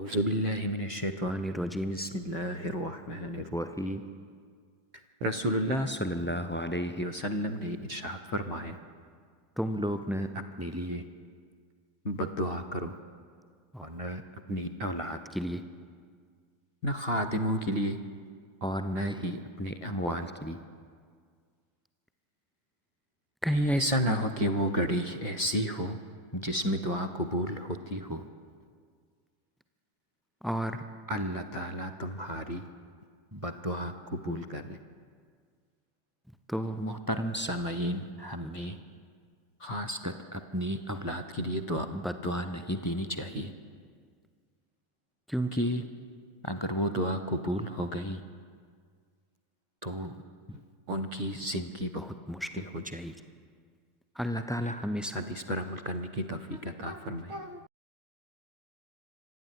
اعوذ باللہ من الشیطان الرجیم بسم اللہ الرحمن الرحیم۔ رسول اللہ صلی اللہ علیہ وسلم نے ارشاد فرمایا، تم لوگ نہ اپنے لیے بد دعا کرو اور نہ اپنی اولاد کے لیے، نہ خادموں کے لیے اور نہ ہی اپنے اموال کے لیے، کہیں ایسا نہ ہو کہ وہ گھڑی ایسی ہو جس میں دعا قبول ہوتی ہو اور اللہ تعالیٰ تمہاری بد دعا قبول کر لے۔ تو محترم سامعین، ہمیں خاص کر اپنی اولاد کے لیے بد دعا نہیں دینی چاہیے، کیونکہ اگر وہ دعا قبول ہو گئی تو ان کی زندگی بہت مشکل ہو جائے گی۔ اللہ تعالیٰ ہمیں اس حدیث پر عمل کرنے کی توفیق عطا فرمائے۔